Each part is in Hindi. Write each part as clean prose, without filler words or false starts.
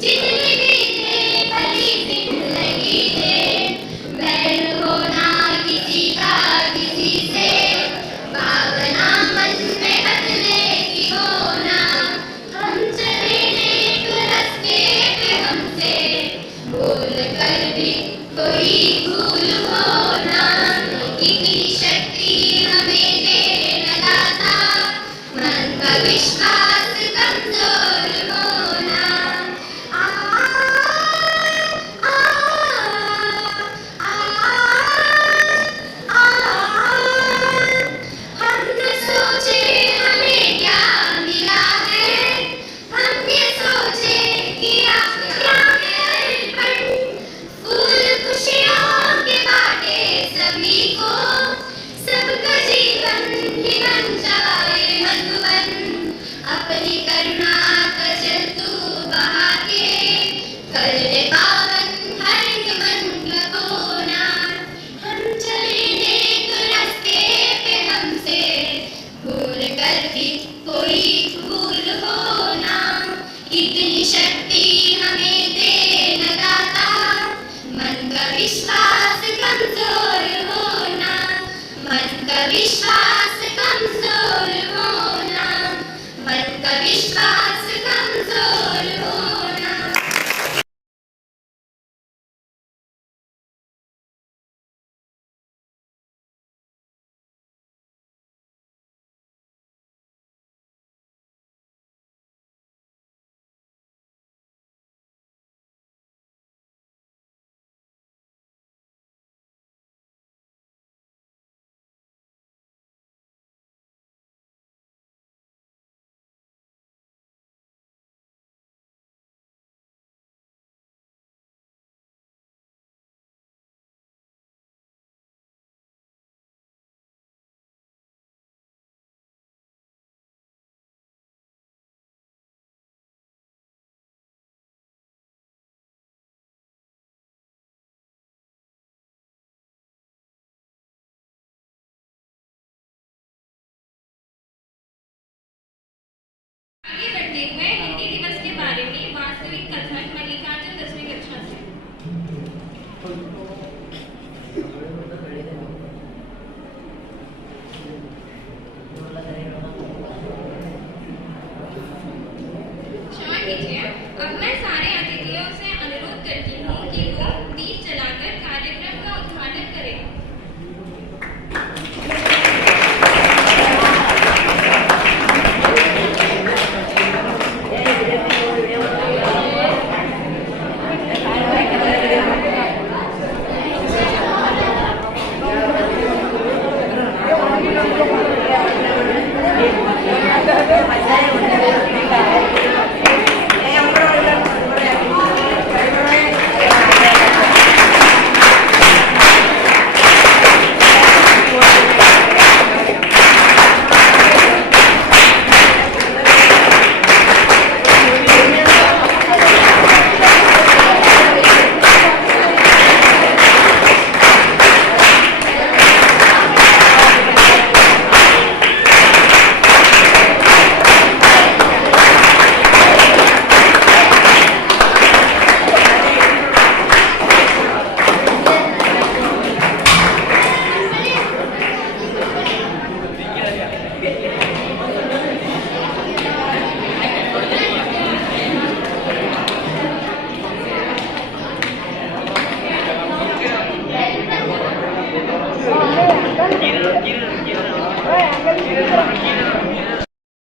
जिंदगी दे भली जिंदगी दे, बैर होना किसी का किसी से, भावना मन में बदले की होना, हम चले नेक रास्ते पे हमसे, भूल कर भी कोई भूल होना, इतनी शक्ति हमें दे न दाता, मन का विश्वास कमजोर होना। आ, आ, आ, आ, हम न सोचे हमें क्या मिला है, हम ये सोचे किया क्या है अर्पण, फूल खुशियों के बाटे सभी को, सबका जीवन ही बन जाए मधुबन, अपनी करुणा का जल तू बहा के, कर दे पावन हर मन का कोना, हम चले नेक रास्ते पे हमसे, भूल कर भी कोई भूल होना, इतनी शक्ति हमें दे न दाता, मन का विश्वास कमजोर होना, मन का विश्वास कमजोर होना, मन का विश्वास कमजोर होना। आगे बढ़ते हुए हिंदी दिवस के बारे में वास्तविक कथन मल्लिकार्जुन 10वीं कक्षा से। क्षमा कीजिए, अब मैं सारे अतिथियों से अनुरोध करती हूँ कि वो दीप जलाकर कार्यक्रम का उद्घाटन करें।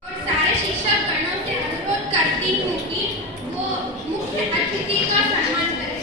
और सारे शिक्षक गणों से अनुरोध करती हूँ कि वो मुख्य अतिथि का सम्मान करें।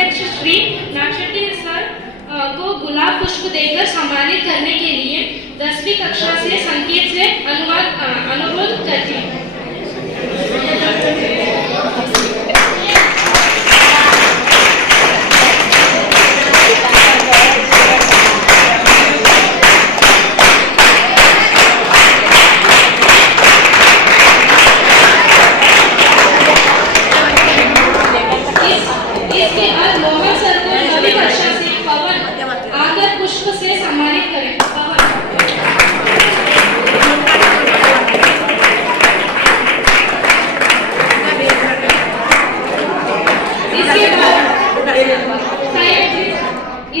अध्यक्ष श्री नागशेट्टी सर को गुलाब पुष्प देकर सम्मानित करने के लिए 10वीं कक्षा से संकेत से अनुरोध करती हूँ। इसके बाद मोहन सर को 9वीं कक्षा से पवन आकर पुष्प से सम्मानित करें।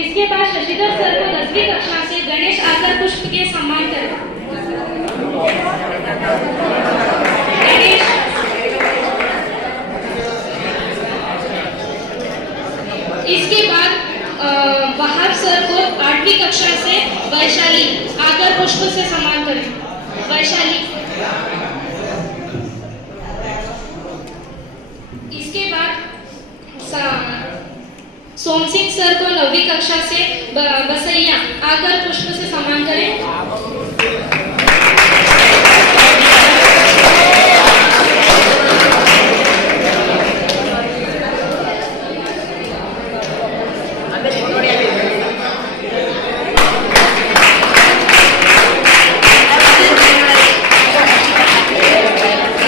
इसके बाद शशिधर सर को 10वीं कक्षा से गणेश आकर पुष्प के सम्मान करें। इसके बाद वहाब सर को 8वीं कक्षा से वैशाली आकर पुष्प से सम्मान करें। वैशाली। इसके बाद सोम सिंह सर को 9वीं कक्षा से बसैया आकर पुष्प से सम्मान करें।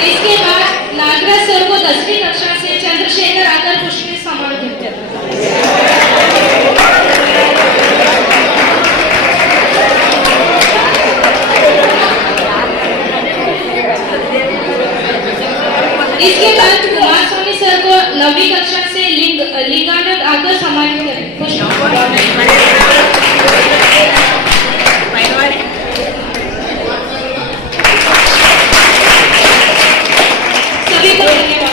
इसके बाद नागराज सर को 10वीं कक्षा से चंद्रशेखर आकर पुष्प से सम्मान करते हैं। इसके बाद कुमार स्वामी सर को 9वीं कक्षा से लिंगानंद आकर सम्मानित करें। सभी को धन्यवाद।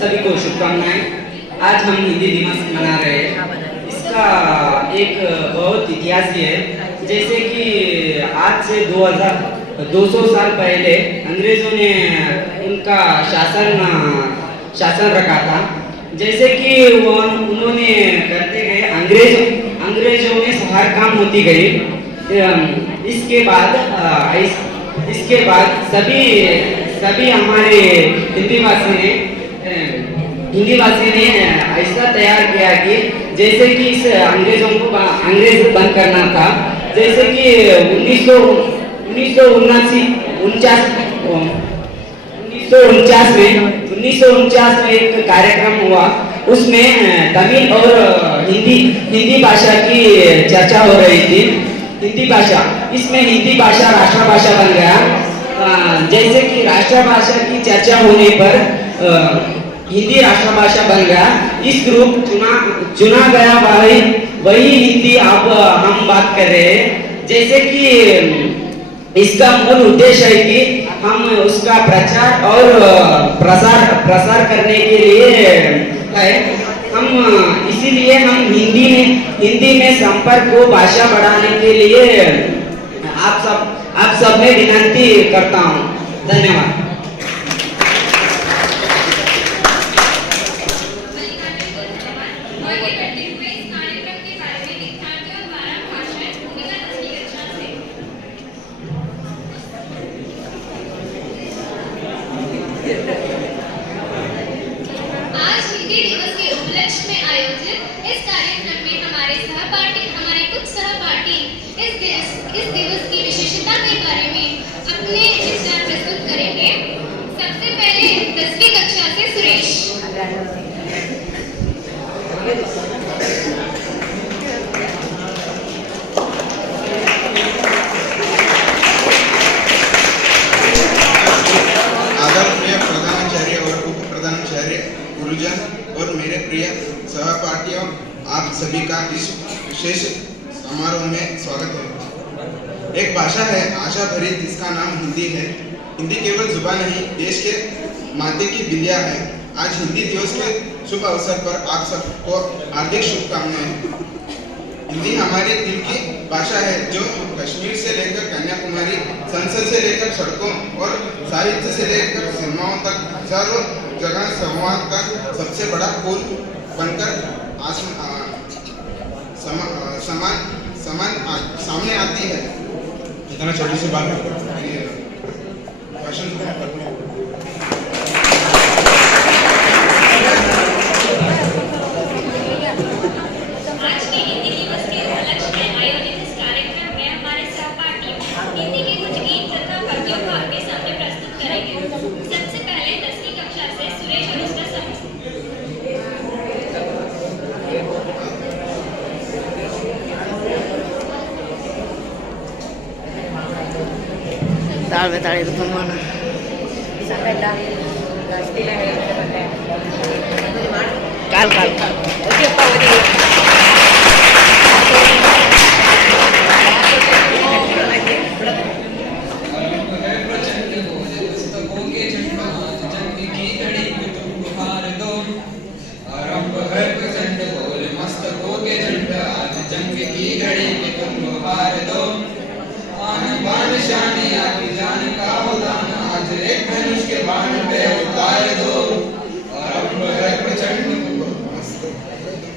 सभी को शुभकामनाएं। आज हम हिंदी दिवस मना रहे हैं। इसका एक बहुत इतिहास है। जैसे कि आज से 200 साल पहले अंग्रेजों ने उनका शासन रखा था। जैसे कि उन्होंने करते गए अंग्रेजों में हर काम होती गई। इसके बाद सभी हमारे हिंदी भाषी ने ऐसा तैयार किया कि जैसे कि इस अंग्रेज बंद करना था। जैसे कि 1949 में एक कार्यक्रम हुआ। उसमें तमिल और हिंदी भाषा की चर्चा हो रही थी। इसमें हिंदी भाषा राष्ट्रभाषा बन गया। जैसे कि राष्ट्रभाषा की चर्चा होने पर हिंदी राष्ट्रभाषा बन गया। इस ग्रुप चुना गया वही हिंदी अब हम बात कर रहे हैं। जैसे कि इसका मूल उद्देश्य है कि हम उसका प्रचार और प्रसार करने के लिए है। इसीलिए हम हिंदी में संपर्क को भाषा बढ़ाने के लिए आप सब में विनती करता हूँ। धन्यवाद। आज हिंदी दिवस के उपलक्ष्य में आयोजित इस कार्यक्रम में हमारे कुछ सहपाठी इस दिवस की विशेषता के बारे में अपने विचार प्रस्तुत करेंगे। सबसे पहले 10वीं कक्षा से सुरेश। और मेरे प्रिय सहपाठियों, आप सभी का इस विशेष समारोह में स्वागत है। एक भाषा है आशा भरी जिसका नाम हिंदी है। हिंदी केवल जुबान नहीं, देश के माथे की बिंदिया है। आज हिंदी दिवस के शुभ अवसर पर आप सबको हार्दिक शुभकामनाएं। हिंदी हमारे दिल की भाषा है जो कश्मीर से लेकर कन्याकुमारी, संसद से लेकर सड़कों और साहित्य से लेकर सिनेमाओं तक चारों जगह संवाद का सबसे बड़ा पुल बनकर सामने आती है। इतना छोटी सी बात भाषण आज के हिंदी दिवस के उपलक्ष्य में आयोजित इस कार्यक्रम में हमारे सहपाठी हिंदी के कुछ गीत तथा पद्यों को आपके सामने प्रस्तुत करेंगे। सबसे पहले 10वीं कक्षा से सुरेश और उसका समूह। ताळे तो मन काल काल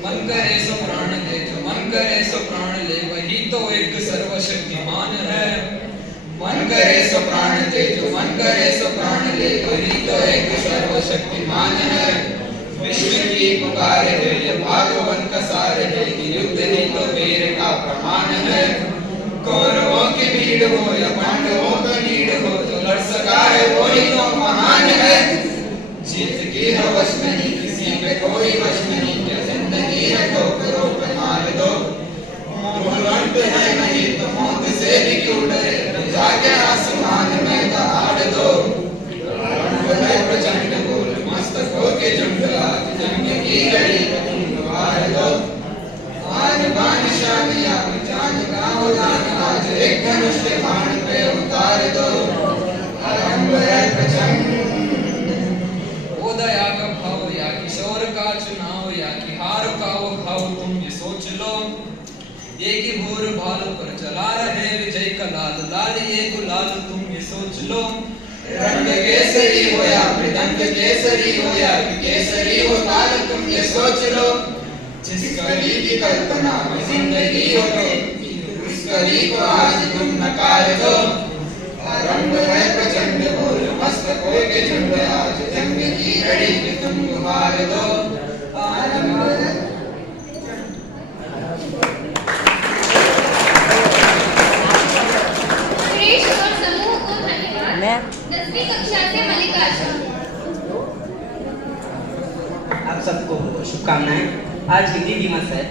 मन करे सो प्राण दे, जो मन करे सो प्राण ले, वही तो एक सर्वशक्तिमान है। मन करे सो प्राण दे, जो मन करे सो प्राण ले, वही तो एक सर्वशक्तिमान है। विश्व की पुकार है, ये भागवत का सार है, युद्ध नहीं तो वीर का प्रमाण है। कौरवों की भीड़ हो या पांडवों का नीड़ हो, जो लड़ सका है वही तो महान है। जीत की हवस नहीं, किसी पे कोई वश नहीं, क्या जिंदगी है ठोकरों पे मार दो। मोहलंत है नहीं तो मौत से भी क्यों डरे, जाके आसमान में दहाड़ दो। रंग है प्रचंड बोल, मस्तकों के झुंड, आज जंग की घड़ी पे तुम वार दो। आन बान शानिया जान का हो जान, आज एक धनुष के बाण पे उतार दो। रंग है प्रचंड दया का भाव, या किशोर का चुनाव, या कि हार का वो भाव, तुम ये सोच लो। ये कि भूर भाल पर चला रहे विजय का लाल, लाल ये गुलाल, तुम ये सोच लो। रंग केसरी हो या मृदंग केसरी हो, या कि केसरी हो ताल, तुम ये सोच लो। जिस कली की कल्पना में जिंदगी हो गई, उस कली को आज तुम नकार दो। रंग है प्रचंड बोल, मस्तकों के झुंड, आज जंग की घड़ी पे तुम गुहार दो। सुरेश और समूह को धन्यवाद। 10वीं कक्षा से मल्लिकार्जुन। आप सबको शुभकामनाएं। आज हिंदी दिवस है।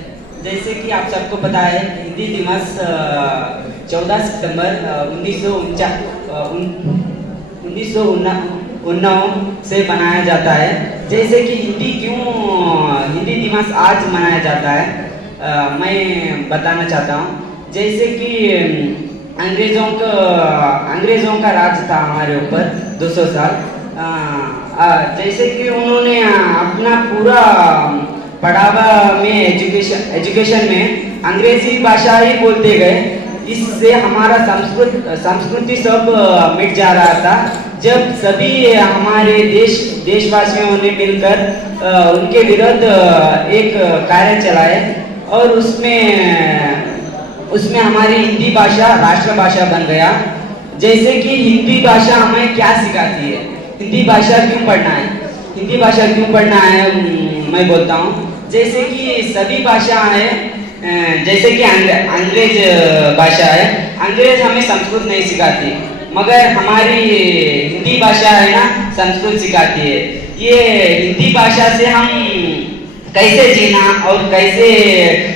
जैसे कि आप सबको पता है, हिंदी दिवस 14 सितंबर 1919 से मनाया जाता है। जैसे कि हिंदी दिवस आज मनाया जाता है, मैं बताना चाहता हूँ। जैसे कि अंग्रेजों का राज था हमारे ऊपर 200 साल। जैसे कि उन्होंने अपना पूरा पढ़ावा में एजुकेशन में अंग्रेजी भाषा ही बोलते गए। इससे हमारा संस्कृति सब मिट जा रहा था। जब सभी हमारे देशवासियों ने मिलकर उनके विरुद्ध एक कार्य चलाए, और उसमें हमारी हिंदी भाषा राष्ट्र भाषा बन गया। जैसे कि हिंदी भाषा हमें क्या सिखाती है, हिंदी भाषा क्यों पढ़ना है, हिंदी भाषा क्यों पढ़ना है, मैं बोलता हूँ। जैसे कि सभी भाषा है, जैसे कि अंग्रेज भाषा है, अंग्रेज हमें संस्कृत नहीं सिखाती, मगर हमारी हिंदी भाषा है ना, संस्कृत सिखाती है। ये हिंदी भाषा से हम कैसे जीना और कैसे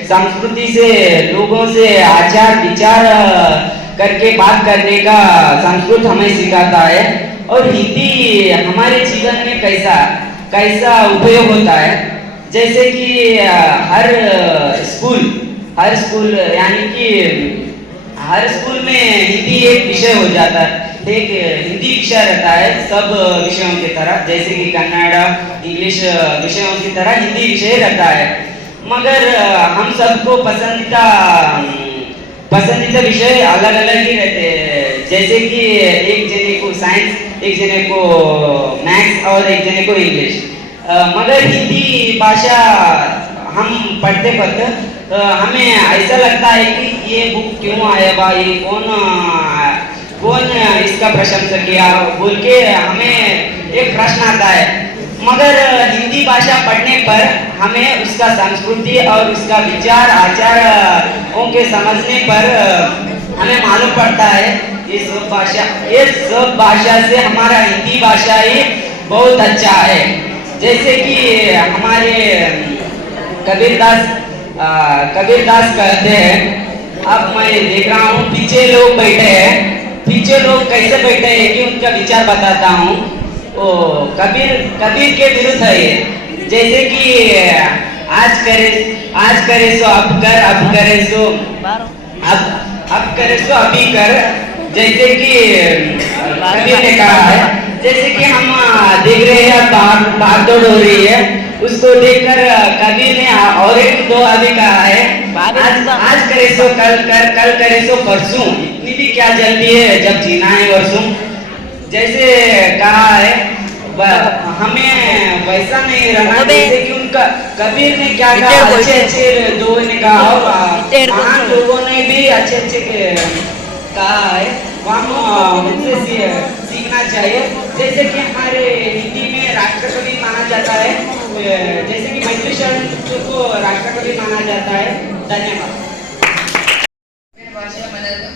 संस्कृति से लोगों से आचार विचार करके बात करने का संस्कृत हमें सिखाता है। और हिंदी हमारे जीवन में कैसा उपयोग होता है। जैसे कि हर स्कूल यानी कि हर स्कूल में हिंदी एक विषय हो जाता है। एक हिंदी विषय रहता है सब विषयों की तरह, जैसे कि कन्नड़ इंग्लिश विषयों की तरह हिंदी विषय रहता है। मगर हम सबको पसंदीदा विषय अलग अलग ही रहते हैं। जैसे कि एक जने को साइंस, एक जने को मैथ्स और एक जने को इंग्लिश। मगर हिंदी भाषा हम पढ़ते हमें ऐसा लगता है कि ये बुक क्यों आया भाई, कौन इसका प्रशंसा किया बोल के हमें एक प्रश्न आता है। मगर हिंदी भाषा पढ़ने पर हमें उसका संस्कृति और उसका विचार आचारों के समझने पर हमें मालूम पड़ता है इस सब भाषा से हमारा हिंदी भाषा ही बहुत अच्छा है। जैसे कि हमारे कबीरदास कहते हैं, अब मैं देख रहा हूँ पीछे लोग बैठे हैं, पीछे लोग कैसे बैठे हैं कि उनका विचार बताता हूँ। वो कबीर के विरुद्ध है ये। जैसे कि आज करे सो अब कर, अब करे सो अब करे सो अभी कर। जैसे कि कबीर ने कहा है, जैसे कि हम देख रहे हैं भाग दौड़ हो रही है, उसको देखकर कबीर ने और एक दो अभी कहा है, आज करे सो कल कर, कल करे सो परसों। इतनी भी क्या जल्दी है जब जीना है वर्षों। जैसे कहा है हमें वैसा नहीं रहना, जैसे कि उनका कबीर ने क्या कहा, अच्छे लोगों ने कहा और महान लोगों ने भी अच्छे कहा है, हम उनसे सीखना चाहिए। जैसे कि हमारे हिंदी में राष्ट्रकवि माना जाता है, जैसे कि मैथिली शरण को राष्ट्रकवि माना जाता है। धन्यवाद।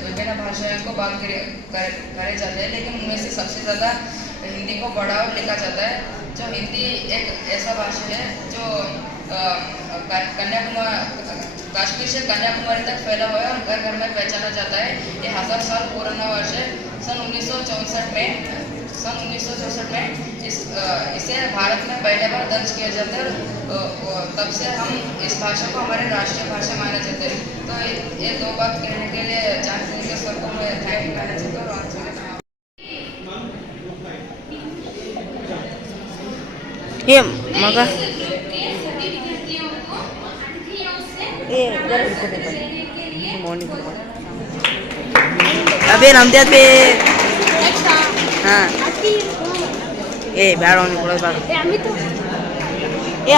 विभिन्न भाषाओं को बात करे जाते हैं, लेकिन उनमें से सबसे ज़्यादा हिंदी को बढ़ावा लिखा जाता है। जो हिंदी एक ऐसा भाषा है जो कश्मीर से कन्याकुमारी तक फैला हुआ है और घर घर में पहचाना जाता है। ये 1000 साल पुराना वर्ष है। सन 1964 में इसे भारत में पहले बार दर्ज किया जाता है और तब से हम इस भाषा को हमारे राष्ट्रीय भाषा माने जाते हैं। तो ये दो बात कहने के लिए जानते हैं सर को मैं थैंक यू कहना चाहता हूँ। ये मगा सभी विद्यार्थियों को अतिथियों से मॉर्निंग अबे नमते पे हाँ ए ಬ್ಯಾಡ ಅವನಿಗೆ ಕೊಡೋದು ಬೇಡ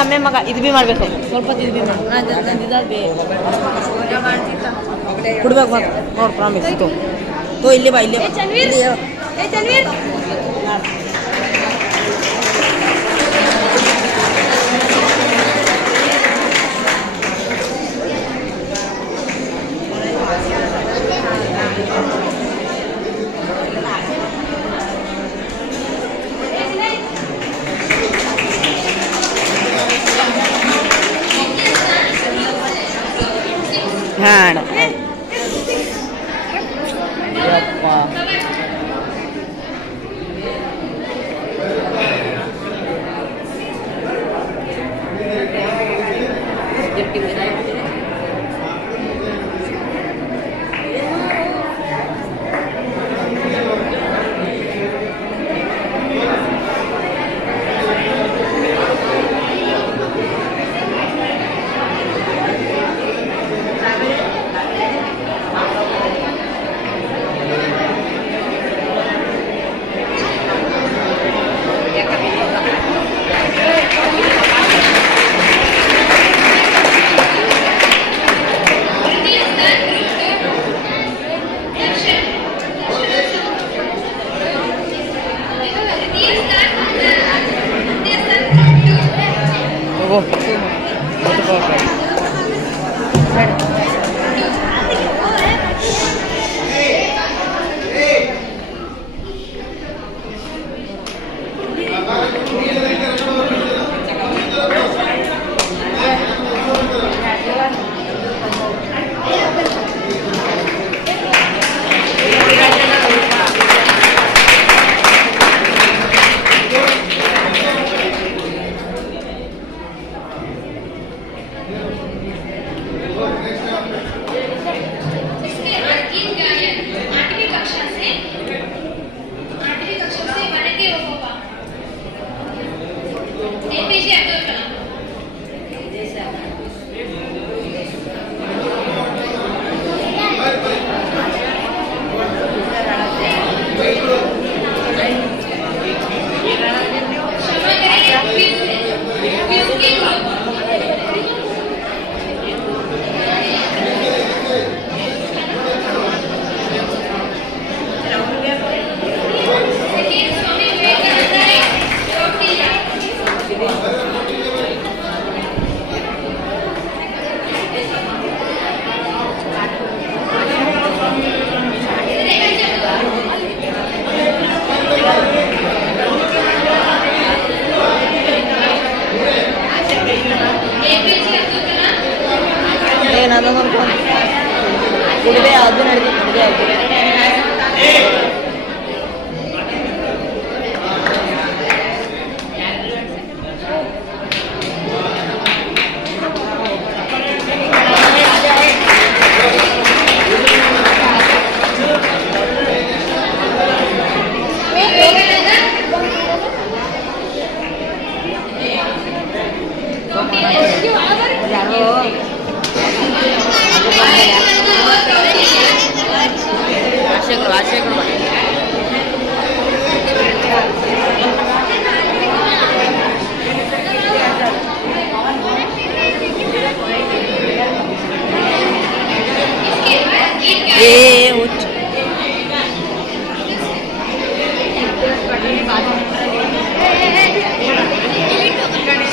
ಅಮ್ಮೆ ಮಗ ಇದು ಬಿ ಮಾಡಬೇಕು ಸ್ವಲ್ಪ ಇದು ಬಿ ಮಾಡು ನಾನು ಇದಾದೆ ಕೊಡ್ಬೇಕು ನೋಡಿ ಪ್ರಾಮಿಸ್ ತೋ ಇಲ್ಲಿ ಬಾ ಇಲ್ಲಿ ಹಾಂ ಯಪ್ಪ इसके गीत गायन 8वीं कक्षा से नादा ನೋಡ್ಕೊಂಡು ಕುಡಿದೆ ಅದು ನಡೆದು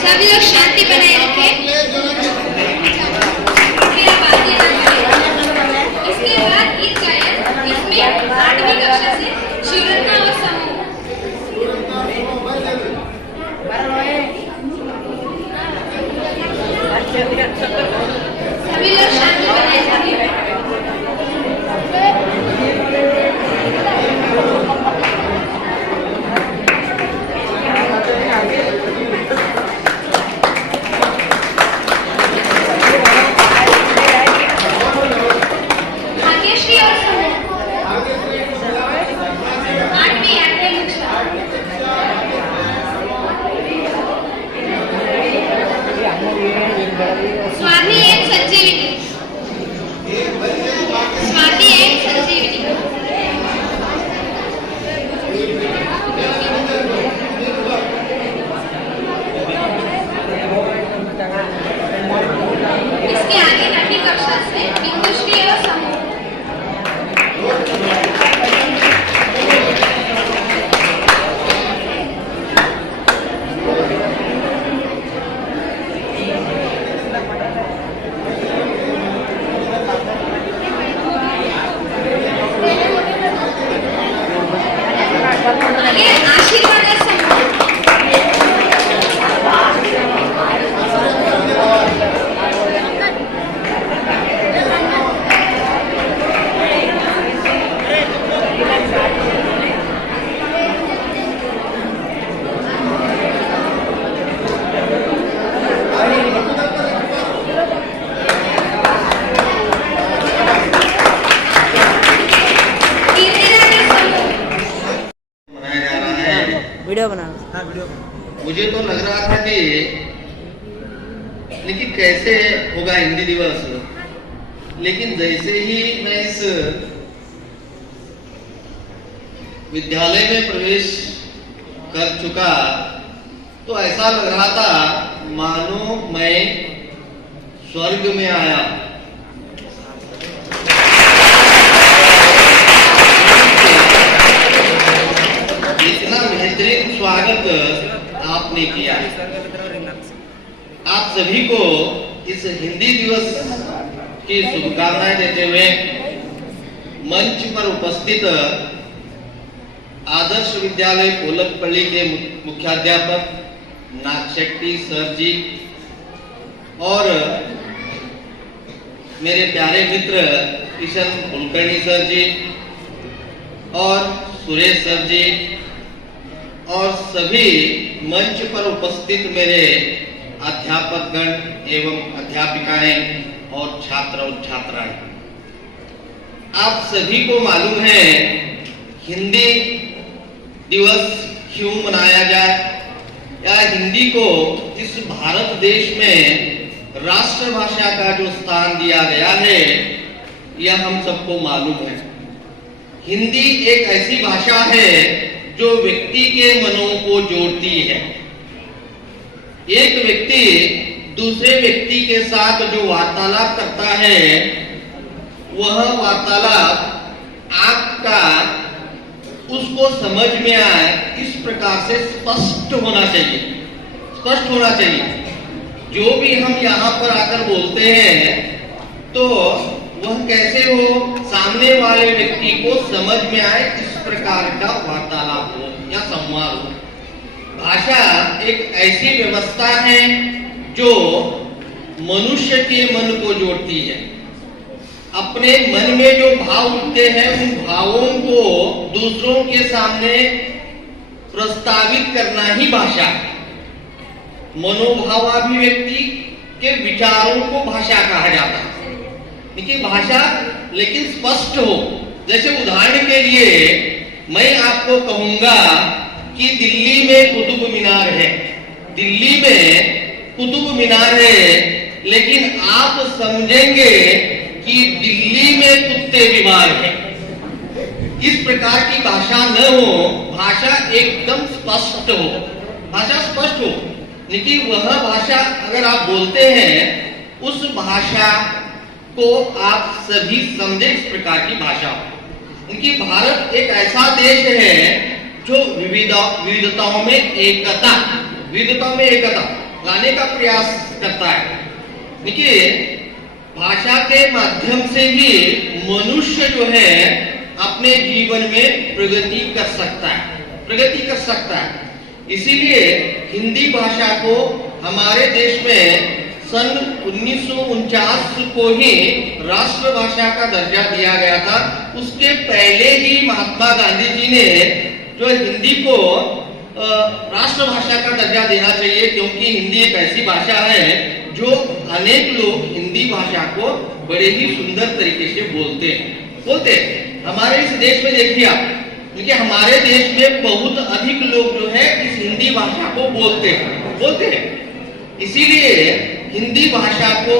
सभी लोग शांति बनाए रखें। मेरा बात ये है। इसके बाद गीत गायन, इसमें 8वीं कक्षा से शिवरत्ना और समूह। सभी लोग शांति बनाए रखें। भाग्यश्री और समूह 8वीं कक्षा। स्वाति एंड संजीवनी। स्वाति एंड संजीवनी। इसके आगे 9वीं कक्षा से बिंदुश्री और समूह। आगे आशीर्वाद और समूह। वीडियो बनाना। मुझे तो लग रहा था कि लेकिन कैसे होगा हिंदी दिवस, लेकिन जैसे ही मैं इस विद्यालय में प्रवेश कर चुका तो ऐसा लग रहा था मानो मैं स्वर्ग में आया। इतना बेहतरीन स्वागत आपने किया। आप सभी को इस हिंदी दिवस की शुभकामनाएं देते हुए मंच पर उपस्थित आदर्श विद्यालय पोलकपल्ली के मुख्याध्यापक नागशेट्टी सर जी और मेरे प्यारे मित्र किशन कुलकर्णी सर जी और सुरेश सर जी और सभी मंच पर उपस्थित मेरे अध्यापकगण एवं अध्यापिकाएं और छात्र और छात्राएं, आप सभी को मालूम है हिंदी दिवस क्यों मनाया जाए या हिंदी को इस भारत देश में राष्ट्रभाषा का जो स्थान दिया गया है यह हम सबको मालूम है। हिंदी एक ऐसी भाषा है जो व्यक्ति के मनों को जोड़ती है। एक व्यक्ति दूसरे व्यक्ति के साथ जो वार्तालाप करता है वह वार्तालाप आपका उसको समझ में आए इस प्रकार से स्पष्ट होना चाहिए। जो भी हम यहाँ पर आकर बोलते हैं तो वह कैसे हो, सामने वाले व्यक्ति को समझ में आए इस प्रकार का वार्तालाप हो या संवाद हो। भाषा एक ऐसी व्यवस्था है जो मनुष्य के मन को जोड़ती है। अपने मन में जो भाव उठते हैं उन भावों को दूसरों के सामने प्रस्तावित करना ही भाषा है। मनोभावाभिव्यक्ति के विचारों को भाषा कहा जाता है। देखिए भाषा लेकिन स्पष्ट हो। जैसे उदाहरण के लिए मैं आपको कहूंगा कि दिल्ली में कुतुब मीनार है, दिल्ली में कुतुब मीनार है, लेकिन आप समझेंगे कि दिल्ली में कुत्ते बीमार हैं। इस प्रकार की भाषा न हो, भाषा एकदम स्पष्ट हो, भाषा स्पष्ट हो। लेकिन वह भाषा अगर आप बोलते हैं उस भाषा को आप सभी समझे, इस प्रकार की भाषा हो। इनकी भारत एक ऐसा देश है जो विविधताओं में एकता लाने का प्रयास करता है। देखिए भाषा के माध्यम से ही मनुष्य जो है अपने जीवन में प्रगति कर सकता है। इसीलिए हिंदी भाषा को हमारे देश में सन 1949 को ही राष्ट्रभाषा का दर्जा दिया गया था। उसके पहले ही महात्मा गांधी जी ने जो हिंदी को राष्ट्रभाषा का दर्जा देना चाहिए, क्योंकि हिंदी एक ऐसी भाषा है जो अनेक लोग हिंदी भाषा को बड़े ही सुंदर तरीके से बोलते हैं। हमारे इस देश में देखिए आप, क्योंकि हमारे देश में बहुत अधिक लोग जो है इस हिंदी भाषा को बोलते हैं। इसीलिए हिंदी भाषा को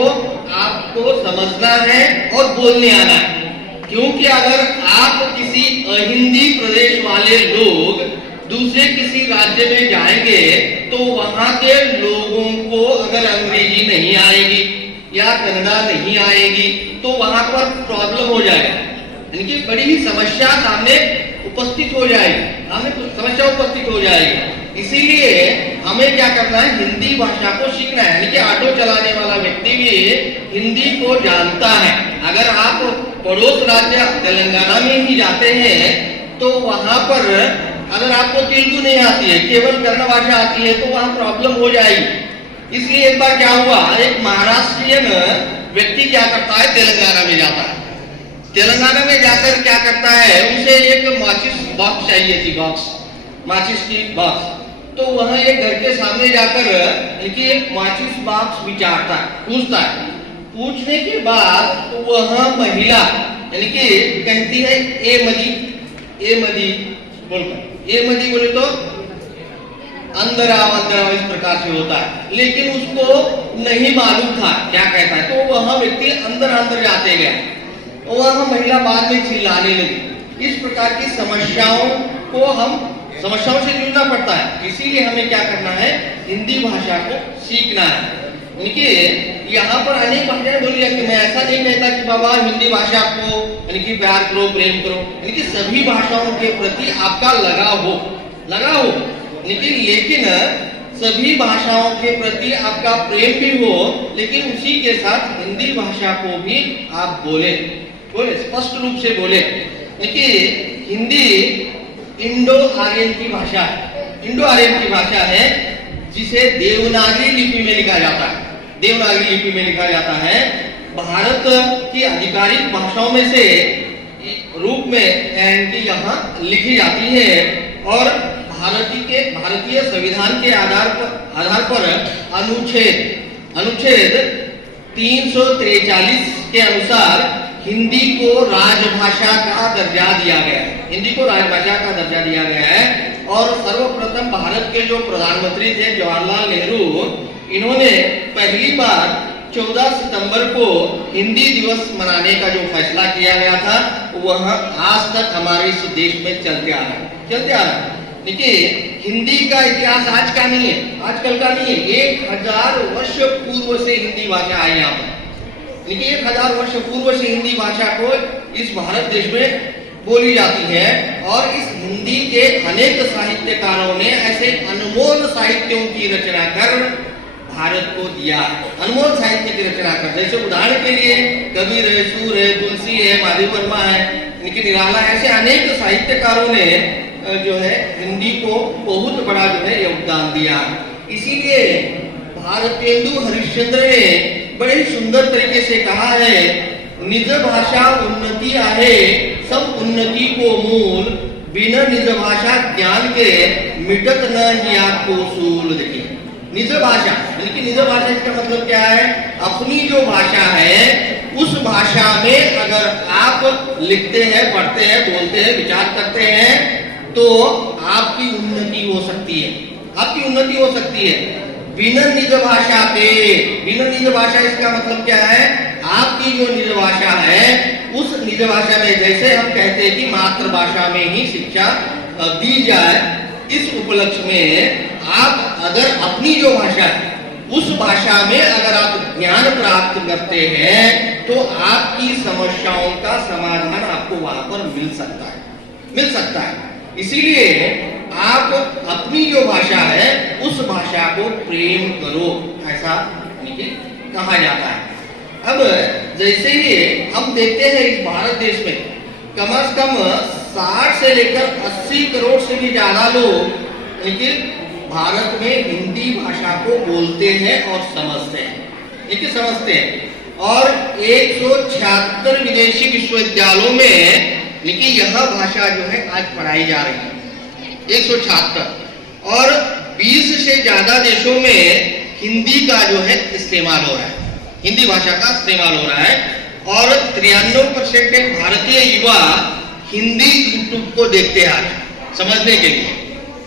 आपको समझना है और बोलने आना है। क्योंकि अगर आप किसी अहिंदी प्रदेश वाले लोग दूसरे किसी राज्य में जाएंगे तो वहां के लोगों को अगर अंग्रेजी नहीं आएगी या कन्नड़ा नहीं आएगी तो वहां पर प्रॉब्लम हो जाएगा, यानी कि बड़ी ही समस्या सामने उपस्थित हो जाएगी। इसीलिए हमें क्या करना है, हिंदी भाषा को सीखना है। यानी कि ऑटो चलाने वाला व्यक्ति भी हिंदी को जानता है। अगर आप पड़ोस राज्य तेलंगाना में ही जाते हैं तो वहां पर अगर आपको तेलुगु नहीं आती है, केवल कन्नड़ भाषा आती है, तो वहां प्रॉब्लम हो जाएगी। इसलिए एक बार क्या हुआ, एक महाराष्ट्रियन व्यक्ति क्या करता है, तेलंगाना में जाता है। तेलंगाना में जाकर क्या करता है, उसे एक माचिस बॉक्स चाहिए थी, माचिस की बॉक्स। तो वह एक घर के सामने जाकर एक माचिस बॉक्स विचारता है, पूछता है। पूछने के बाद तो वह महिला यानी कि कहती है ए मदी बोलकर, ए मदी बोले तो अंदर आओ इस प्रकार से होता है। लेकिन उसको नहीं मालूम था क्या कहता है, तो वह व्यक्ति अंदर जाते गया। वह महिला बाद में चिल्लाने लगी। इस प्रकार की समस्याओं से जूझना पड़ता है। इसीलिए हमें क्या करना है, हिंदी भाषा को सीखना है। उनके यहाँ पर अनेक भाषाएं बोली जाती है। मैं ऐसा नहीं कहता कि बाबा हिंदी भाषा को यानी कि प्यार करो, प्रेम करो, यानी कि सभी भाषाओं के प्रति आपका लगाव हो, लेकिन सभी भाषाओं के प्रति आपका प्रेम भी हो, लेकिन उसी के साथ हिंदी भाषा को भी आप बोले स्पष्ट रूप से बोले। देखिए हिंदी इंडो आर्यन की भाषा है जिसे देवनागरी लिपि में लिखा जाता है। भारत की आधिकारिक भाषाओं में से रूप में यहाँ लिखी जाती है और भारतीय संविधान के आधार पर अनुच्छेद 343 के अनुसार हिंदी को राजभाषा का दर्जा दिया गया है। और सर्वप्रथम भारत के जो प्रधानमंत्री थे जवाहरलाल नेहरू, इन्होंने पहली बार 14 सितंबर को हिंदी दिवस मनाने का जो फैसला किया गया था वह आज तक हमारे इस देश में चलते आ रहा है। देखिए हिंदी का इतिहास आजकल का नहीं है। 1000 वर्ष पूर्व से हिंदी भाषा आई यहाँ पर। देखिए 1000 वर्ष पूर्व से हिंदी भाषा को इस भारत देश में बोली जाती है। और इस हिंदी के अनेक साहित्यकारों ने ऐसे अनमोल साहित्यों की रचना कर भारत को दिया। अनमोल साहित्य की रचना कर, जैसे उदाहरण के लिए कबीर है, सूर है, तुलसी है, माधव वर्मा है, इनकी निराला, ऐसे अनेक साहित्यकारों ने जो है हिंदी को बहुत बड़ा जो है योगदान दिया। इसीलिए भारतेंदु हरिश्चंद्र ने बड़े ही सुंदर तरीके से कहा है, निज भाषा उन्नति आहे, सब उन्नति को मूल, बिना निज भाषा ज्ञान के मिटत न ही आपको सूल। देखिए निज भाषा, यानी कि निज भाषा इसका मतलब क्या है? अपनी जो भाषा है उस भाषा में अगर आप लिखते हैं, पढ़ते हैं, बोलते हैं, विचार करते हैं तो आपकी उन्नति हो सकती है, आपकी उन्नति हो सकती है। बिना निज भाषा के, बिना निज भाषा इसका मतलब क्या है? आपकी जो निज भाषा है उस निज भाषा में, जैसे हम कहते हैं कि मातृभाषा में ही शिक्षा दी जाए, इस उपलक्ष्य में आप अगर अपनी जो भाषा है उस भाषा में अगर आप ज्ञान प्राप्त करते हैं तो आपकी समस्याओं का समाधान आपको वहां पर मिल सकता है, मिल सकता है। इसीलिए आप अपनी जो भाषा है उस भाषा को प्रेम करो, ऐसा कहा जाता है। अब जैसे ही हम देखते हैं इस भारत देश में कम से कम 60 से लेकर 80 करोड़ से भी ज्यादा लोग भारत में हिंदी भाषा को बोलते हैं और समझते हैं, समझते हैं। और 176 विदेशी विश्वविद्यालयों में यह भाषा जो है आज पढ़ाई जा रही है, 176। और 20 से ज्यादा देशों में हिंदी का जो है इस्तेमाल हो रहा है, हिंदी भाषा का इस्तेमाल हो रहा है। और 93% भारतीय युवा हिंदी यूट्यूब को देखते हैं आज समझने के लिए,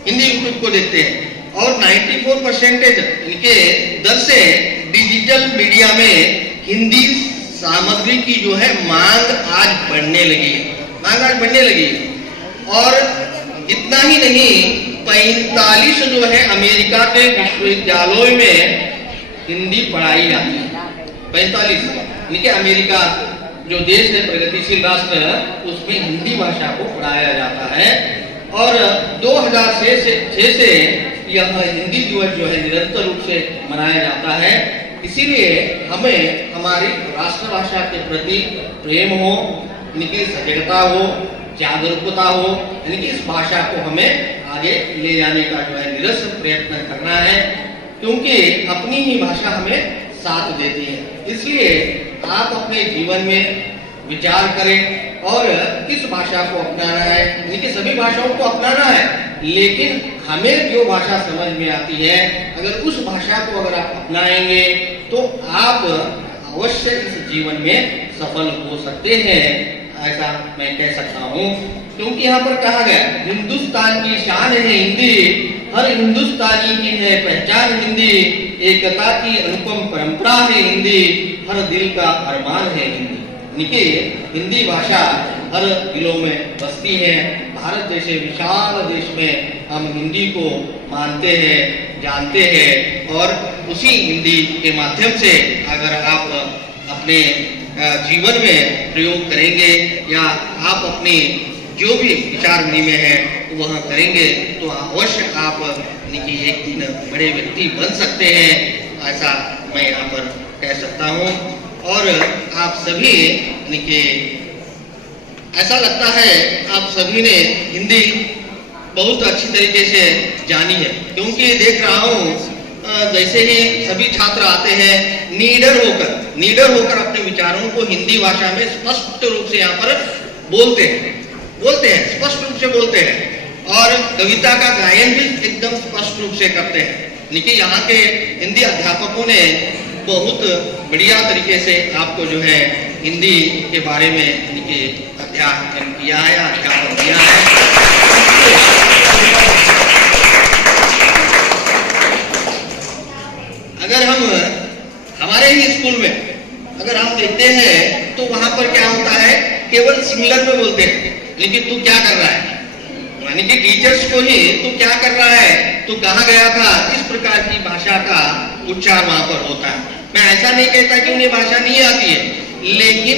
हिंदी यूट्यूब को देखते हैं। और 94% इनके दर से डिजिटल मीडिया में हिंदी सामग्री की जो है मांग आज बढ़ने लगी है, मांग आज बढ़ने लगी है। और इतना ही नहीं, 45 जो है अमेरिका के विश्वविद्यालयों में हिंदी पढ़ाई जाती है, 45। यानी कि अमेरिका जो देश है प्रगतिशील राष्ट्र, उसमें हिंदी भाषा को पढ़ाया जाता है। और 2006 से यह हिंदी दिवस जो है निरंतर रूप से मनाया जाता है। इसीलिए हमें हमारी राष्ट्रभाषा के प्रति प्रेम हो, इनकी सजगता हो, जागरूकता हो, यानी कि इस भाषा को हमें आगे ले जाने का जो है निरंतर प्रयत्न करना है, क्योंकि अपनी ही भाषा हमें साथ देती है। इसलिए आप अपने जीवन में विचार करें और किस भाषा को अपनाना है, यानी कि सभी भाषाओं को अपनाना है, लेकिन हमें जो भाषा समझ में आती है अगर उस भाषा को अगर आप अपनाएंगे तो आप अवश्य इस जीवन में सफल हो सकते हैं, ऐसा मैं कह सकता हूँ। क्योंकि यहाँ पर कहा गया हिंदुस्तान की शान है हिंदी, हर हिंदुस्तानी की है पहचान हिंदी, एकता की अनुपम परंपरा है हिंदी, हर दिल का अरमान है हिंदी। हिंदी भाषा हर दिलों में बसती है। भारत जैसे विशाल देश में हम हिंदी को मानते हैं, जानते हैं, और उसी हिंदी के माध्यम से अगर आप अपने जीवन में प्रयोग करेंगे या आप अपनी जो भी विचार विनिमय है वह करेंगे तो अवश्य आप एक दिन बड़े व्यक्ति बन सकते हैं, ऐसा मैं यहाँ पर कह सकता हूँ। और आप सभी ऐसा लगता है आप सभी ने हिंदी बहुत अच्छी तरीके से जानी है, क्योंकि देख रहा हूँ जैसे ही सभी छात्र आते हैं निडर होकर अपने विचारों को हिंदी भाषा में स्पष्ट रूप से यहाँ पर बोलते हैं, स्पष्ट रूप से बोलते हैं। और कविता का गायन भी एकदम स्पष्ट रूप से करते हैं। लेकिन यहाँ के हिंदी अध्यापकों ने बहुत बढ़िया तरीके से आपको जो है हिंदी के बारे में अध्ययन किया है, अध्यापन किया है। अगर हम हमारे ही स्कूल में अगर हम देखते हैं तो वहां पर क्या होता है, केवल सिंगुलर में बोलते हैं, लेकिन तू क्या कर रहा है, यानी कि टीचर्स को ही तू क्या कर रहा है, तू कहाँ गया था, इस प्रकार की भाषा का उच्चार वहां पर होता है। मैं ऐसा नहीं कहता कि उन्हें भाषा नहीं आती है, लेकिन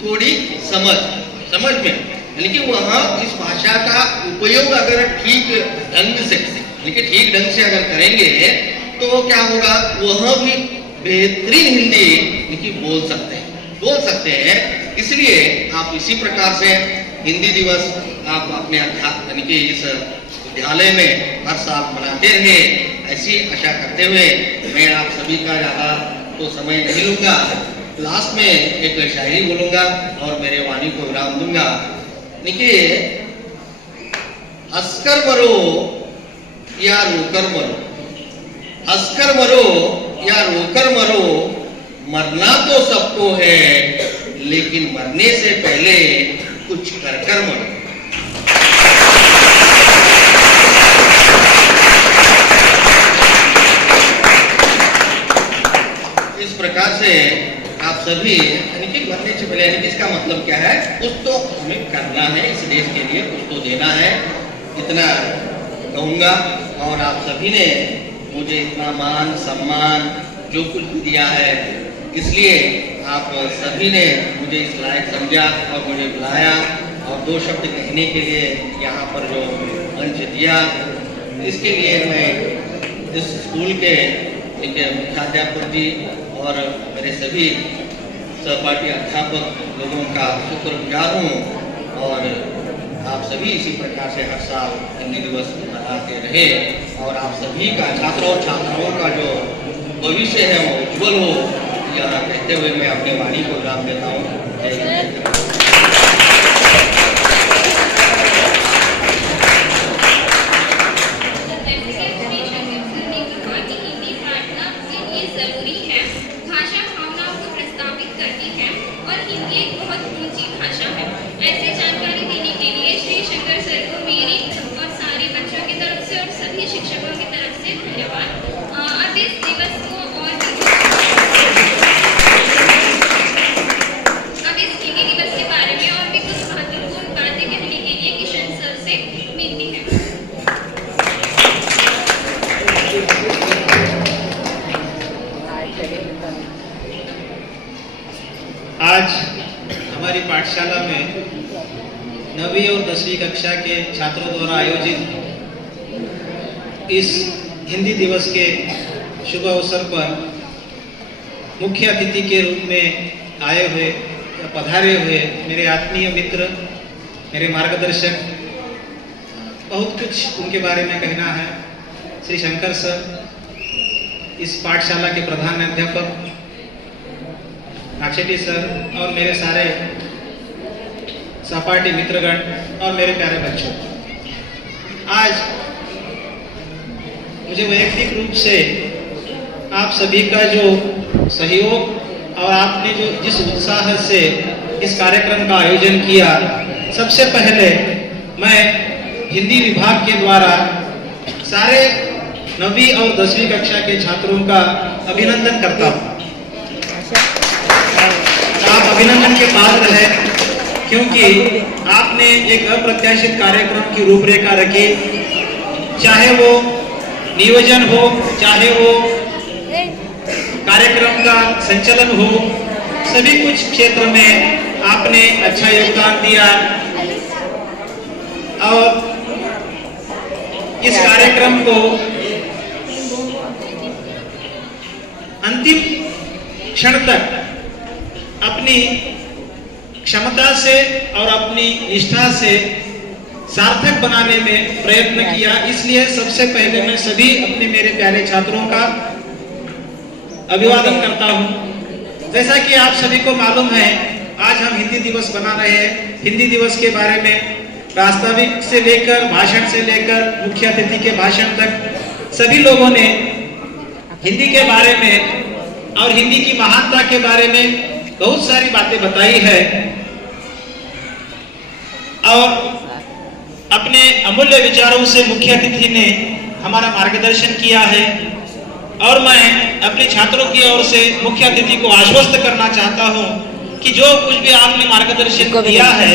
थोड़ी समझ में, यानी कि वहाँ इस भाषा का उपयोग अगर ठीक ढंग से, यानी कि ठीक ढंग से अगर करेंगे तो क्या होगा, वह भी बेहतरीन हिंदी बोल सकते हैं। इसलिए आप इसी प्रकार से हिंदी दिवस आप अपने यानी कि इस विद्यालय में हर साल मनाते रहे, ऐसी आशा करते हुए मैं आप सभी का ज़्यादा तो समय नहीं लूंगा। लास्ट में एक शायरी बोलूंगा और मेरे वाणी को विराम दूंगा। देखिए, हंसकर मरो या रोकर मरो, हंसकर मरो या रोकर मरो, मरना तो सबको है, लेकिन मरने से पहले कुछ कर कर मरो। इस प्रकार से आप सभी, यानी कि मरने से पहले, यानी कि इसका मतलब क्या है, कुछ तो हमें करना है, इस देश के लिए कुछ तो देना है, इतना कहूँगा। और आप सभी ने मुझे इतना मान सम्मान जो कुछ दिया है, इसलिए आप सभी ने मुझे इस लायक समझा और मुझे बुलाया और दो शब्द कहने के लिए यहाँ पर जो मंच दिया, इसके लिए मैं इस स्कूल के मुख्याध्यापक जी और मेरे सभी सहपाठी अध्यापक लोगों का शुक्रगुजार हूँ। और आप सभी इसी प्रकार से हर साल हिंदी दिवस मनाते रहे और आप सभी का, छात्रों और छात्राओं का जो भविष्य है वो उज्जवल हो, यह कहते हुए मैं अपने वाणी को विराम देता हूँ। जय हिंद। जरूरी है, भाषा भावनाओं को प्रस्तावित करती है और हिंदी एक बहुत ऊंची भाषा है। ऐसे जानकारी देने के लिए श्री शंकर सर को मेरी और सारे बच्चों की तरफ से और सभी शिक्षकों की तरफ से धन्यवाद। अब इस दिवस को और अब इस हिंदी दिवस के बारे में और भी कुछ महत्वपूर्ण बातें कहने के लिए किशन सर से मिलती है। आज हमारी पाठशाला में 9वीं और 10वीं कक्षा के छात्रों द्वारा आयोजित इस हिंदी दिवस के शुभ अवसर पर मुख्य अतिथि के रूप में आए हुए, पधारे हुए मेरे आत्मीय मित्र, मेरे मार्गदर्शक, बहुत कुछ उनके बारे में कहना है। श्री शंकर सर, इस पाठशाला के प्रधान अध्यापक नाक्षेटी सर और मेरे सारे सहपाठी मित्रगण और मेरे प्यारे बच्चों, आज मुझे वैयक्तिक रूप से आप सभी का जो सहयोग और आपने जो जिस उत्साह से इस कार्यक्रम का आयोजन किया, सबसे पहले मैं हिंदी विभाग के द्वारा सारे 9वीं और 10वीं कक्षा के छात्रों का अभिनंदन करता हूँ। आप अभिनंदन के पात्र हैं, क्योंकि आपने एक अप्रत्याशित कार्यक्रम की रूपरेखा रखी, चाहे वो नियोजन हो, चाहे वो कार्यक्रम का संचालन हो, सभी कुछ क्षेत्र में आपने अच्छा योगदान दिया और इस कार्यक्रम को अंतिम क्षण तक अपनी क्षमता से और अपनी निष्ठा से सार्थक बनाने में प्रयत्न किया। इसलिए सबसे पहले मैं सभी अपने मेरे प्यारे छात्रों का अभिवादन करता हूं। जैसा कि आप सभी को मालूम है, आज हम हिंदी दिवस मना रहे हैं। हिंदी दिवस के बारे में प्रास्ताविक से लेकर भाषण से लेकर मुख्य अतिथि के भाषण तक सभी लोगों ने हिंदी के बारे में और हिंदी की महानता के बारे में बहुत सारी बातें बताई है और अपने अमूल्य विचारों से मुख्य अतिथि ने हमारा मार्गदर्शन किया है। और मैं अपने छात्रों की ओर से मुख्य अतिथि को आश्वस्त करना चाहता हूं कि जो कुछ भी आपने मार्गदर्शन दिया है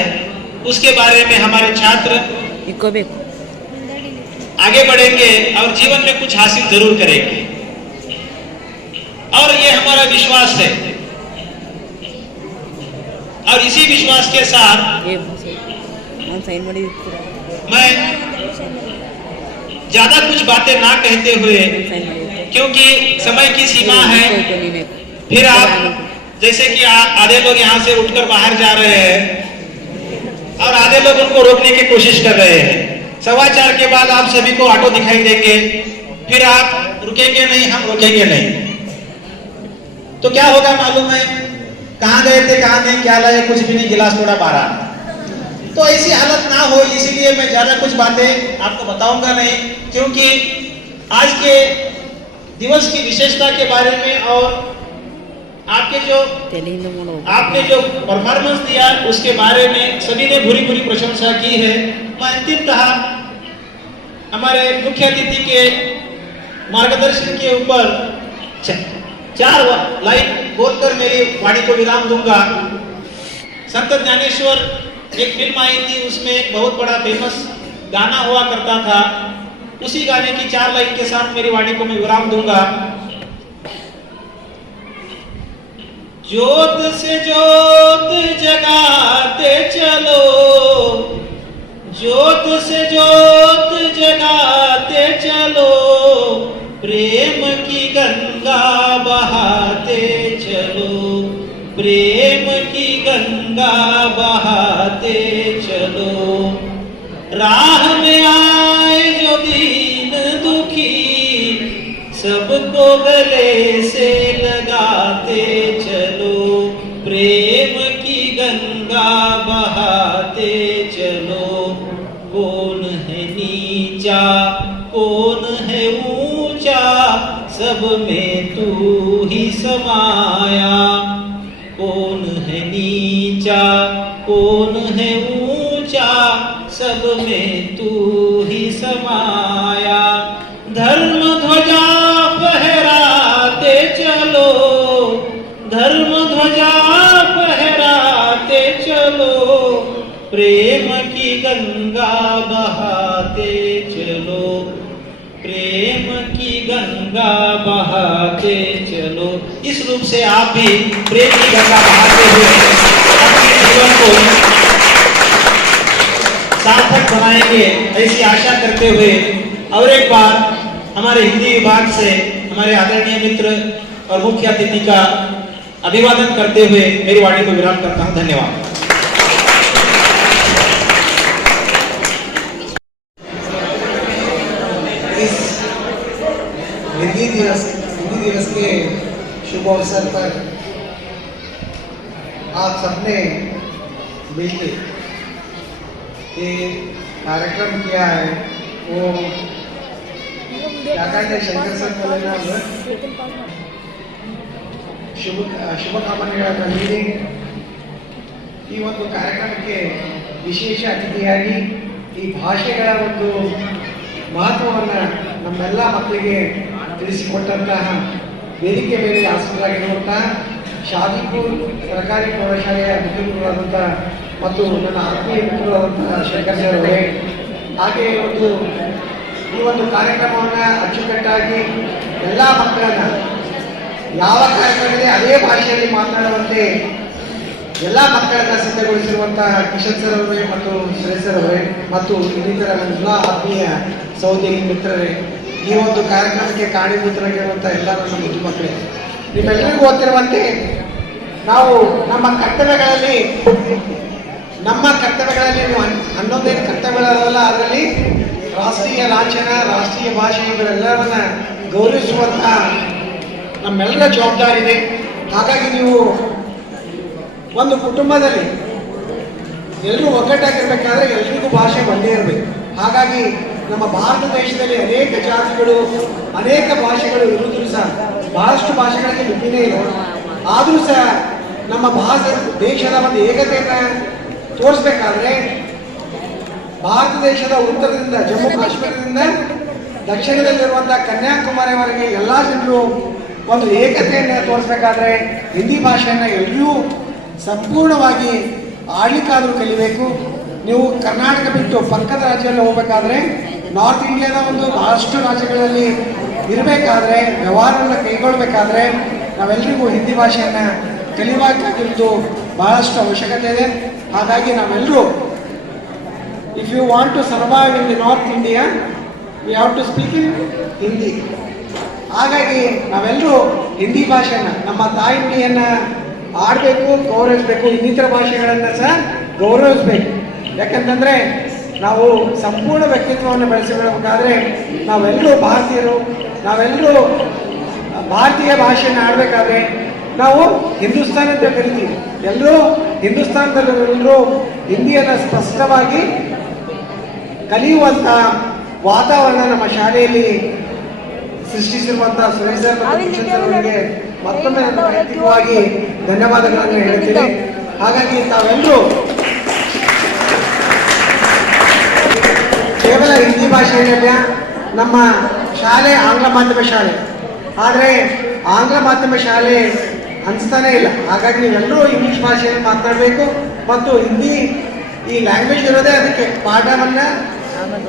उसके बारे में हमारे छात्र आगे बढ़ेंगे और जीवन में कुछ हासिल जरूर करेंगे। और ये हमारा विश्वास है और इसी विश्वास के साथ मैं ज्यादा कुछ बातें ना कहते हुए, क्योंकि समय की सीमा है, फिर आप जैसे कि आधे लोग यहाँ से उठकर बाहर जा रहे हैं और आधे लोग उनको रोकने की कोशिश कर रहे हैं। 4:15 के बाद आप सभी को ऑटो दिखाई देंगे, फिर आप रुकेंगे नहीं, हम रुकेंगे नहीं। तो क्या होगा मालूम है, कहाँ गए थे कहाँ नहीं, क्या लाए, कुछ भी नहीं, गिलास थोड़ा बारा। तो ऐसी हालत ना हो, इसीलिए मैं ज्यादा कुछ बातें आपको बताऊंगा नहीं, क्योंकि आज के दिवस की विशेषता के बारे में और आपने जो परफॉर्मेंस दिया उसके बारे में सभी ने भूरी भूरी प्रशंसा की है। मैं अंतिमतः हमारे मुख्य अतिथि के मार्गदर्शन के ऊपर 4 लाइन बोलकर मेरी वाणी को विराम दूंगा। संत ज्ञानेश्वर एक फिल्म आई थी, उसमें एक बहुत बड़ा फेमस गाना हुआ करता था, उसी गाने की 4 लाइन के साथ मेरी वाणी को मैं विराम दूंगा। ज्योत से ज्योत जगाते चलो, ज्योत से ज्योत जगाते चलो, प्रेम की गंगा बहाते चलो, प्रेम की गंगा बहाते चलो। राह में आए जो दीन दुखी, सबको गले से लगाते चलो, प्रेम की गंगा बहाते चलो। कौन है नीचा कौन है ऊंचा, सब में तू ही समाया। कौन है नीचा कौन है ऊंचा, सब में तू ही समाया। धर्म ध्वजा फहराते चलो, धर्म ध्वजा फहराते चलो, प्रेम की गंगा बहाते चलो, प्रेम की गंगा बहाते चलो। इस रूप से आप भी प्रेम की गंगा बहाते हुए अपने जीवन को सार्थक बनाएंगे, ऐसी आशा करते हुए और एक बार हमारे हिंदी विभाग से हमारे आदरणीय मित्र और मुख्य अतिथि का अभिवादन करते हुए मेरी वाणी को विराम करता हूं। धन्यवाद। इस हिंदी दिवस के शुभ अवसर पर आप सबने मिलकर ये कार्यक्रम किया है, वो क्या कहते हैं, ಶಂಕರ್ ಸರ್ ಶುಭಕಾಮನೆಗಳನ್ನು ನೀಡಿ ಈ ಒಂದು ಕಾರ್ಯಕ್ರಮಕ್ಕೆ ವಿಶೇಷ ಅತಿಥಿಯಾಗಿ ಈ ಭಾಷೆಗಳ ಒಂದು ಮಹತ್ವವನ್ನು ನಮ್ಮೆಲ್ಲ ಮಕ್ಕಳಿಗೆ ತಿಳಿಸಿಕೊಟ್ಟಂತಹ ವೇದಿಕೆ ಮೇಲೆ ಆಸೀನರಾಗಿರುವಂತಹ ಶಾದಿಪುರ್ ಸರ್ಕಾರಿ ಪ್ರೌಢಶಾಲೆಯ ಮುಖ್ಯಗುರುಗಳಾದಂಥ ಮತ್ತು ನನ್ನ ಆತ್ಮೀಯ ಮಿತ್ರರಾದಂತಹ ಶಂಕರ್ ಸರ್ ಅವರೇ, ಹಾಗೆ ಈ ಒಂದು ಕಾರ್ಯಕ್ರಮವನ್ನು ಅಚ್ಚುಕಟ್ಟಾಗಿ ಎಲ್ಲ ಮಕ್ಕಳನ್ನ ಯಾವ ಕಾರ್ಯಕ್ರಮದಲ್ಲಿ ಅದೇ ಭಾಷೆಯಲ್ಲಿ ಮಾತನಾಡುವಂತೆ ಎಲ್ಲ ಮಕ್ಕಳನ್ನ ಸಿದ್ಧಗೊಳಿಸಿರುವಂತಹ ಕಿಶನ್ ಸರ್ ಅವರೇ ಮತ್ತು ಸುರೇಶ್ ಸರ್ ಅವರೇ ಮತ್ತು ಇನ್ನಿತರ ಎಲ್ಲ ಆತ್ಮೀಯ ಸಹೋದರಿ ಮಿತ್ರರೇ, ಈ ಒಂದು ಕಾರ್ಯಕ್ರಮಕ್ಕೆ ಕಾರಣೀಭೂತರಾಗಿರುವಂಥ ಎಲ್ಲ ನನ್ನ ಮುದ್ದು ಮಕ್ಕಳೇ, ನಿಮ್ಮೆಲ್ಲರಿಗೂ ಗೊತ್ತಿರುವಂತೆ ನಾವು ನಮ್ಮ ಕರ್ತವ್ಯಗಳಲ್ಲಿ ನೀವು 11 ಕರ್ತವ್ಯಗಳಲ್ಲ, ಅದರಲ್ಲಿ ರಾಷ್ಟ್ರೀಯ ಲಾಂಛನ, ರಾಷ್ಟ್ರೀಯ ಭಾಷೆ ಇವೆಲ್ಲವನ್ನ ಗೌರವಿಸುವಂತಹ ನಮ್ಮೆಲ್ಲರ ಜವಾಬ್ದಾರಿ ಇದೆ. ಹಾಗಾಗಿ ನೀವು ಒಂದು ಕುಟುಂಬದಲ್ಲಿ ಎಲ್ಲರೂ ಒಗ್ಗಟ್ಟಾಗಿರ್ಬೇಕಾದ್ರೆ ಎಲ್ರಿಗೂ ಭಾಷೆ ಒಂದೇ ಇರಬೇಕು. ಹಾಗಾಗಿ ನಮ್ಮ ಭಾರತ ದೇಶದಲ್ಲಿ ಅನೇಕ ಜಾತಿಗಳು, ಅನೇಕ ಭಾಷೆಗಳು ಇರುವುದೂ ಸಹ ಬಹಳಷ್ಟು ಭಾಷೆಗಳಿಗೆ ಲಿಪಿನೇ ಇಲ್ಲ. ಆದರೂ ಸಹ ನಮ್ಮ ದೇಶದ ಒಂದು ಏಕತೆಯನ್ನು ತೋರಿಸ್ಬೇಕಾದ್ರೆ ಭಾರತ ದೇಶದ ಉತ್ತರದಿಂದ ಜಮ್ಮು ಕಾಶ್ಮೀರದಿಂದ ದಕ್ಷಿಣದಲ್ಲಿರುವಂಥ ಕನ್ಯಾಕುಮಾರಿವರೆಗೆ ಎಲ್ಲ ಜನರು ಒಂದು ಏಕತೆಯನ್ನು ತೋರಿಸ್ಬೇಕಾದ್ರೆ ಹಿಂದಿ ಭಾಷೆಯನ್ನು ಎಲ್ಲರೂ ಸಂಪೂರ್ಣವಾಗಿ ಆಡ್ಲಿಕ್ಕಾದರೂ ಕಲಿಬೇಕು. ನೀವು ಕರ್ನಾಟಕ ಬಿಟ್ಟು ಪಕ್ಕದ ರಾಜ್ಯದಲ್ಲಿ ಹೋಗಬೇಕಾದ್ರೆ, ನಾರ್ತ್ ಇಂಡಿಯಾದ ಒಂದು ಬಹಳಷ್ಟು ರಾಜ್ಯಗಳಲ್ಲಿ ಇರಬೇಕಾದ್ರೆ, ವ್ಯವಹಾರವನ್ನು ಕೈಗೊಳ್ಳಬೇಕಾದ್ರೆ ನಾವೆಲ್ಲರಿಗೂ ಹಿಂದಿ ಭಾಷೆಯನ್ನು ಕಲಿಯಬೇಕಾಗಿರುವುದು ಬಹಳಷ್ಟು ಅವಶ್ಯಕತೆ ಇದೆ. ಹಾಗಾಗಿ ನಾವೆಲ್ಲರೂ if you want to survive in the north India we have to speak in Hindi. ಹಾಗಾಗಿ ನಾವೆಲ್ಲರೂ ಹಿಂದಿ ಭಾಷೆಯನ್ನು, ನಮ್ಮ ತಾಯಿ ನುಡಿಯನ್ನು ಆಡಬೇಕು, ಗೌರವಿಸಬೇಕು, ಇನ್ನಿತರ ಭಾಷೆಗಳನ್ನು ಸಹ ಗೌರವಿಸಬೇಕು. ಯಾಕಂತಂದರೆ ನಾವು ಸಂಪೂರ್ಣ ವ್ಯಕ್ತಿತ್ವವನ್ನು ಬೆಳೆಸಿಕೊಳ್ಳಬೇಕಾದ್ರೆ ನಾವೆಲ್ಲರೂ ಭಾರತೀಯರು, ನಾವೆಲ್ಲರೂ ಭಾರತೀಯ ಭಾಷೆಯನ್ನು ಆಡಬೇಕಾದ್ರೆ ನಾವು ಹಿಂದೂಸ್ತಾನ್ ಅಂತ ಕರಿತೀವಿ. ಎಲ್ಲರೂ ಹಿಂದೂಸ್ತಾನದಲ್ಲೂ ಹಿಂದಿಯನ್ನು ಸ್ಪಷ್ಟವಾಗಿ ಕಲಿಯುವಂಥ ವಾತಾವರಣ ನಮ್ಮ ಶಾಲೆಯಲ್ಲಿ ಸೃಷ್ಟಿಸಿರುವಂತಹ ಸುರೇಶ್ ಸರ್ ಮತ್ತು ಕಿಶನ್ ಸರ್ ಅವರಿಗೆ ಮತ್ತೊಮ್ಮೆ ನನ್ನ ವೈಯಕ್ತಿಕವಾಗಿ ಧನ್ಯವಾದಗಳನ್ನು ಹೇಳ್ತೀನಿ. ಹಾಗಾಗಿ ತಾವೆಲ್ಲರೂ ಕೇವಲ ಹಿಂದಿ ಭಾಷೆಯಲ್ಲ, ನಮ್ಮ ಶಾಲೆ ಆಂಗ್ಲ ಮಾಧ್ಯಮ ಶಾಲೆ, ಆದರೆ ಆಂಗ್ಲ ಮಾಧ್ಯಮ ಶಾಲೆ ಅನಿಸ್ತಾನೇ ಇಲ್ಲ. ಹಾಗಾಗಿ ನೀವೆಲ್ಲರೂ ಇಂಗ್ಲೀಷ್ ಭಾಷೆಯಲ್ಲಿ ಮಾತನಾಡಬೇಕು ಮತ್ತು ಹಿಂದಿ ಈ ಲ್ಯಾಂಗ್ವೇಜ್ ಇರೋದೇ ಅದಕ್ಕೆ. ಪಾಠವನ್ನು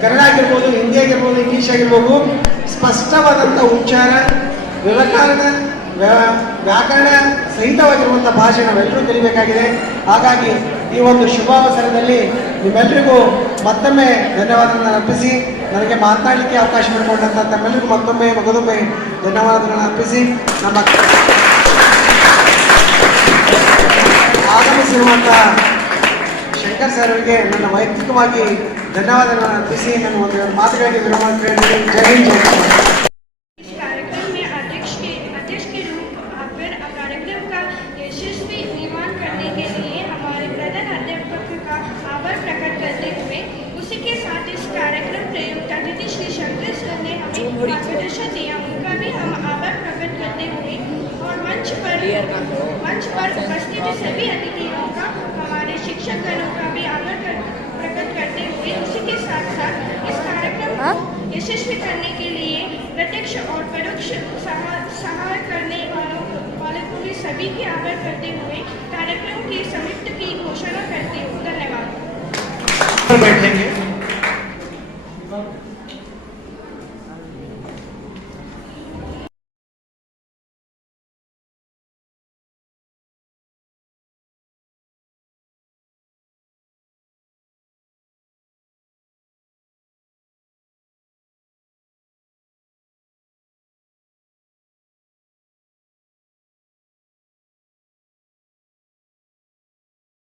ಕನ್ನಡ ಆಗಿರ್ಬೋದು, ಹಿಂದಿ ಆಗಿರ್ಬೋದು, ಇಂಗ್ಲೀಷ್ ಆಗಿರ್ಬೋದು, ಸ್ಪಷ್ಟವಾದಂಥ ಉಚ್ಚಾರ, ವ್ಯಾಕರಣ ಸಹಿತವಾಗಿರುವಂಥ ಭಾಷೆ ನಾವೆಲ್ಲರೂ ಕಲಿಬೇಕಾಗಿದೆ. ಹಾಗಾಗಿ ಈ ಒಂದು ಶುಭಾವಸರದಲ್ಲಿ ನಿಮ್ಮೆಲ್ಲರಿಗೂ ಮತ್ತೊಮ್ಮೆ ಧನ್ಯವಾದಗಳನ್ನು ಅರ್ಪಿಸಿ, ನನಗೆ ಮಾತನಾಡಲಿಕ್ಕೆ ಅವಕಾಶ ಮಾಡಿಕೊಂಡಂಥ ತಮ್ಮೆಲ್ಲರಿಗೂ ಮತ್ತೊಮ್ಮೆ ಮಗದೊಮ್ಮೆ ಧನ್ಯವಾದಗಳನ್ನು ಅರ್ಪಿಸಿ, ನಮ್ಮ ಆಗಮಿಸಿರುವಂಥ ಶಂಕರ್ ಸರ್ ಅವರಿಗೆ ನನ್ನ ವೈಯಕ್ತಿಕವಾಗಿ ಧನ್ಯವಾದಗಳನ್ನು ಅರ್ಪಿಸಿ ನನ್ನ ಒಂದು ಮಾತುಗಳಿಗೆ ವಿರಾಮ ಹೇಳ್ತೀನಿ. ಜೈ ಹಿಂದ್, ಜೈ ಹಿಂದ್. कार्यक्रम में अध्यक्ष के रूप में कार्यक्रम का यशस्वी निर्माण करने के लिए हमारे प्रधान अध्यापक का आभार प्रकट करते हुए, उसी के साथ इस कार्यक्रम प्रयुक्त अतिथि श्री शंकर सर ने हमें मार्गदर्शन दिया, उनका भी हम आभार प्रकट करते हुए और मंच पर उपस्थित सभी अतिथियों का, हमारे शिक्षकगणों का भी आभार प्रकट करते हुए, उसी के साथ साथ इस कार्यक्रम को यशस्वी करने के लिए प्रत्यक्ष और परोक्ष सहाय करने वाले को भी सभी की आभार करते हुए कार्यक्रम की समाप्ति की घोषणा करते हुए धन्यवाद। बैठेंगे।